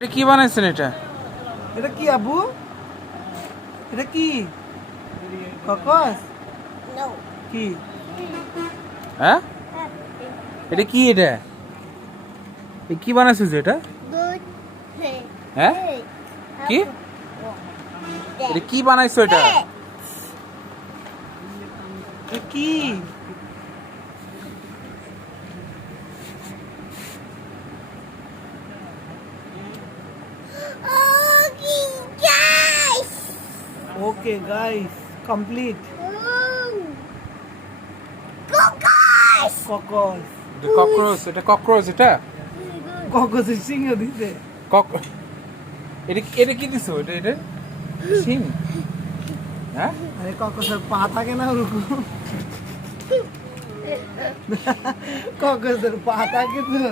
এটা কি বানাইছেন এটা? এটা কি আবু এটা কি? ককস কি? হ্যাঁ? এটা কি এটা? এ কি বানাইছিস এটা? হ্যাঁ? কি? এটা কি বানাইছো এটা? এটা কি Okay, guys. Okay guys complete Oh. Go, guys. ককস ককরোচ এটা? ককরোচ এটা ককসের সিংহ দিছে কক এটা এটা কি দিছো? এটা এটা? সিম হ্যাঁ? আরে ককসের পা থাকে না ওরকম। ককসের পা থাকে তো।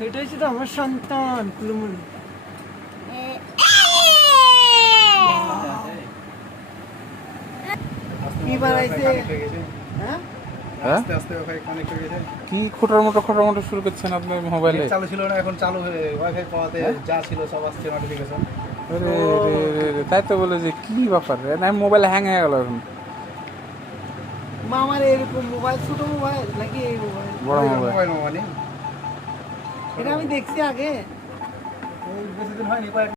এটা হচ্ছে তো আমার সন্তান কুলুমুল কি বানাইছে? হ্যাঁ হ্যাঁ? আস্তে আস্তে ওয়াইফাই কানেক্ট হয়ে গেছে। কি খোটার মতো খোটার মতো শুরু করছেন আপনি মোবাইলে চালু ছিল না এখন চালু হয়ে ওয়াইফাই পাওয়াতে যা ছিল সব আসছে নোটিফিকেশন আরে রে রে রে, তাই তো বলে যে কি ব্যাপার রে? না মোবাইল হ্যাং হয়ে গেল এখন। মামার এরকম মোবাইল ছোট মোবাইল নাকি এই মোবাইল বড় মোবাইল মোবাইল মানে এটা আমি দেখছি আগে। বেশি দিন হয়নি